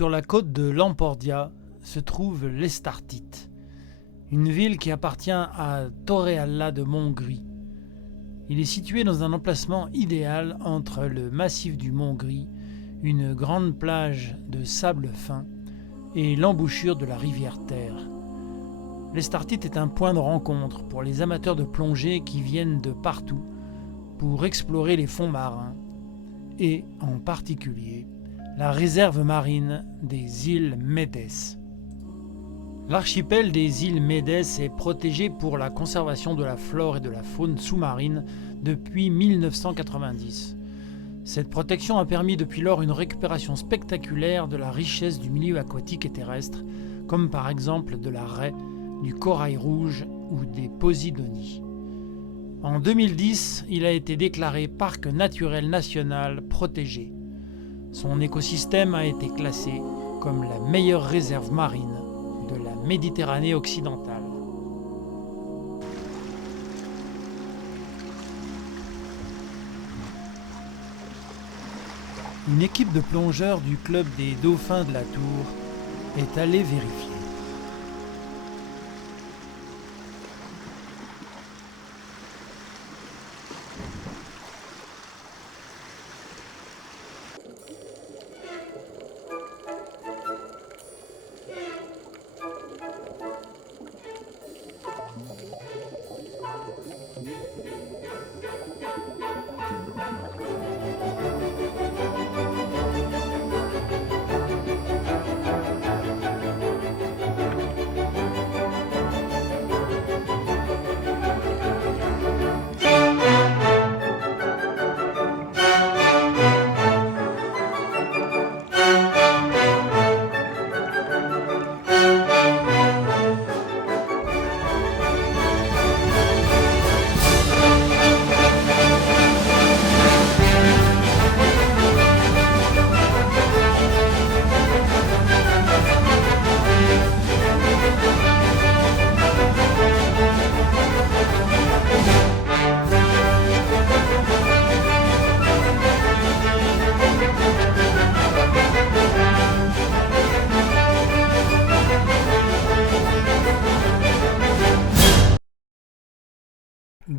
Sur la côte de Lampordia se trouve l'Estartite, une ville qui appartient à Torrealla de Montgrí. Il est situé dans un emplacement idéal entre le massif du Montgrí, une grande plage de sable fin et l'embouchure de la rivière Ter. L'Estartite est un point de rencontre pour les amateurs de plongée qui viennent de partout pour explorer les fonds marins et, en particulier, la réserve marine des îles Médès. L'archipel des îles Médès est protégé pour la conservation de la flore et de la faune sous-marine depuis 1990. Cette protection a permis depuis lors une récupération spectaculaire de la richesse du milieu aquatique et terrestre, comme par exemple de la raie, du corail rouge ou des posidonies. En 2010, il a été déclaré parc naturel national protégé. Son écosystème a été classé comme la meilleure réserve marine de la Méditerranée occidentale. Une équipe de plongeurs du club des Dauphins de la Tour est allée vérifier.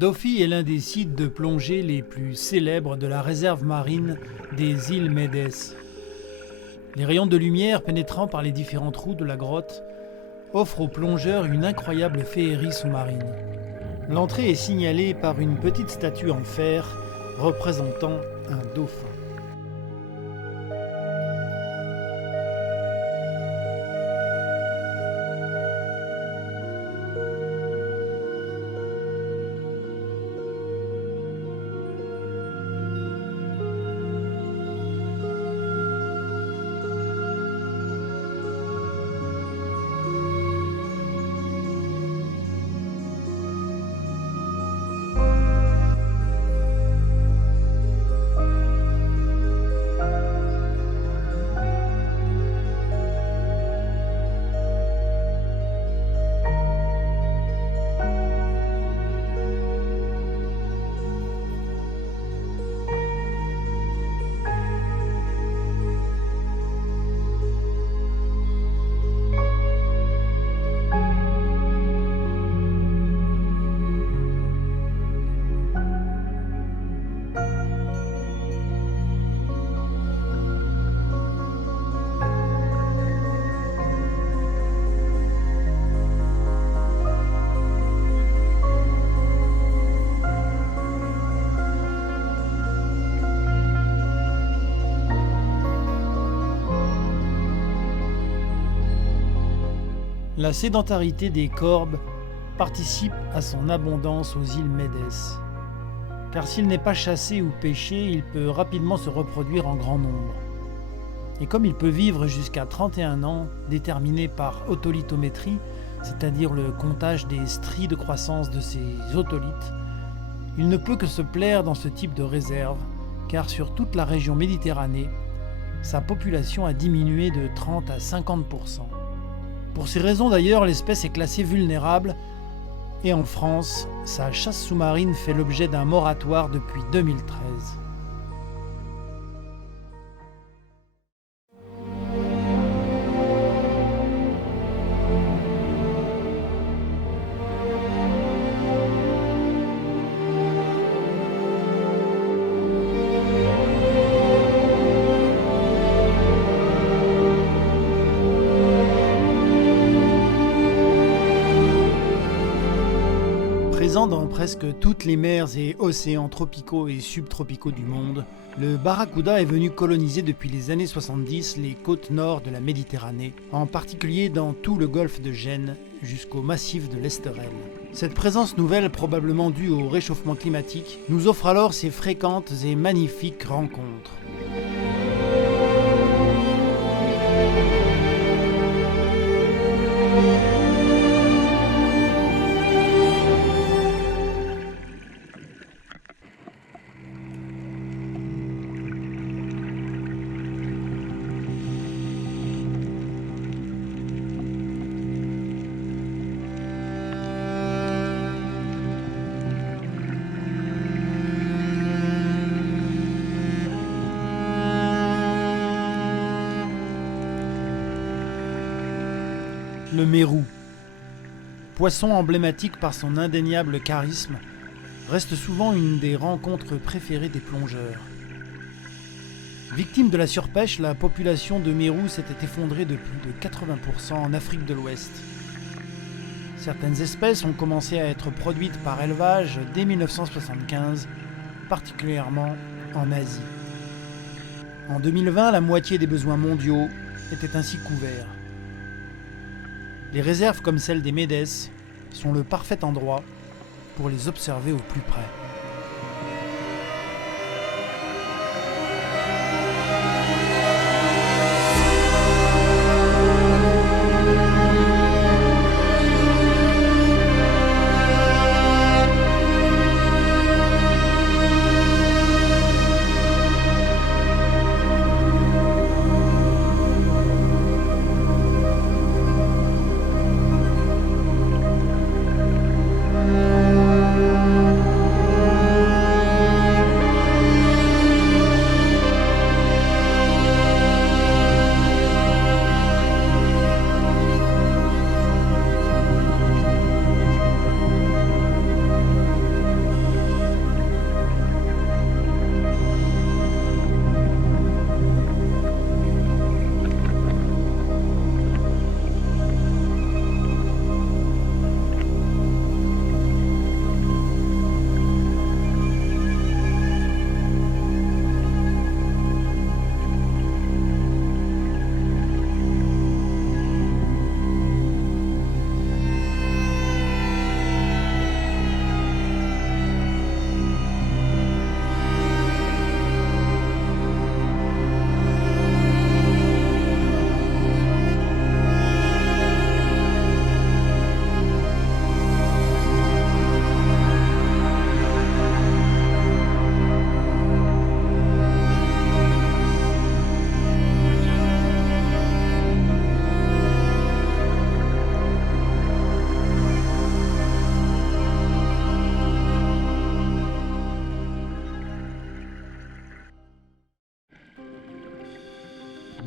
Doffi est l'un des sites de plongée les plus célèbres de la réserve marine des îles Médès. Les rayons de lumière pénétrant par les différents trous de la grotte offrent aux plongeurs une incroyable féerie sous-marine. L'entrée est signalée par une petite statue en fer représentant un dauphin. La sédentarité des corbes participe à son abondance aux îles Médès. Car s'il n'est pas chassé ou pêché, il peut rapidement se reproduire en grand nombre. Et comme il peut vivre jusqu'à 31 ans, déterminé par otolithométrie, c'est-à-dire le comptage des stries de croissance de ces otolithes, il ne peut que se plaire dans ce type de réserve, car sur toute la région Méditerranée, sa population a diminué de 30 à 50%. Pour ces raisons d'ailleurs, l'espèce est classée vulnérable et en France, sa chasse sous-marine fait l'objet d'un moratoire depuis 2013. Présent dans presque toutes les mers et océans tropicaux et subtropicaux du monde, le barracuda est venu coloniser depuis les années 70 les côtes nord de la Méditerranée, en particulier dans tout le golfe de Gênes jusqu'au massif de l'Esterel. Cette présence nouvelle, probablement due au réchauffement climatique, nous offre alors ces fréquentes et magnifiques rencontres. Le mérou, poisson emblématique par son indéniable charisme, reste souvent une des rencontres préférées des plongeurs. Victime de la surpêche, la population de mérou s'était effondrée de plus de 80% en Afrique de l'Ouest. Certaines espèces ont commencé à être produites par élevage dès 1975, particulièrement en Asie. En 2020, la moitié des besoins mondiaux étaient ainsi couverts. Les réserves comme celle des Médès sont le parfait endroit pour les observer au plus près.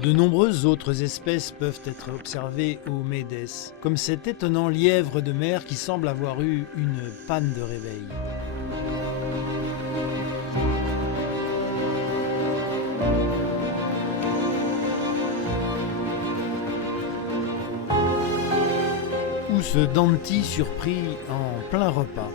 De nombreuses autres espèces peuvent être observées aux Médès, comme cet étonnant lièvre de mer qui semble avoir eu une panne de réveil. Ou ce Danti surpris en plein repas.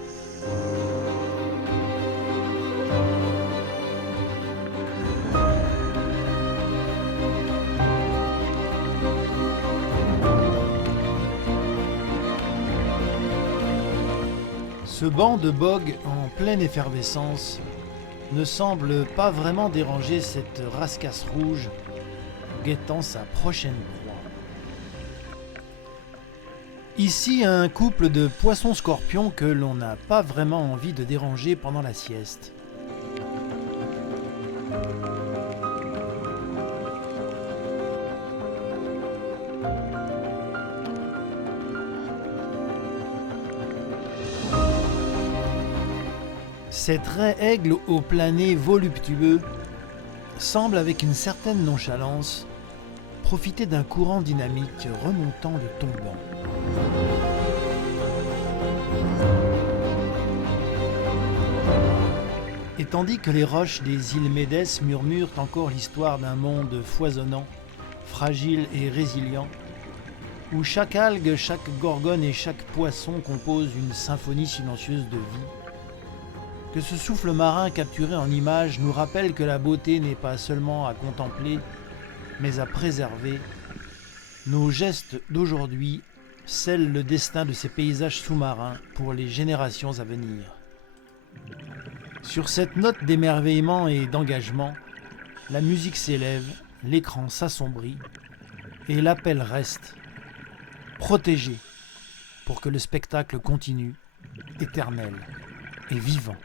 Ce banc de bogue en pleine effervescence ne semble pas vraiment déranger cette rascasse rouge guettant sa prochaine proie. Ici, un couple de poissons-scorpions que l'on n'a pas vraiment envie de déranger pendant la sieste. Cet ray-aigle au plané voluptueux semble avec une certaine nonchalance profiter d'un courant dynamique remontant le tombant. Et tandis que les roches des îles Médès murmurent encore l'histoire d'un monde foisonnant, fragile et résilient, où chaque algue, chaque gorgone et chaque poisson composent une symphonie silencieuse de vie, que ce souffle marin capturé en images nous rappelle que la beauté n'est pas seulement à contempler, mais à préserver. Nos gestes d'aujourd'hui scellent le destin de ces paysages sous-marins pour les générations à venir. Sur cette note d'émerveillement et d'engagement, la musique s'élève, l'écran s'assombrit et l'appel reste. Protégé pour que le spectacle continue, éternel et vivant.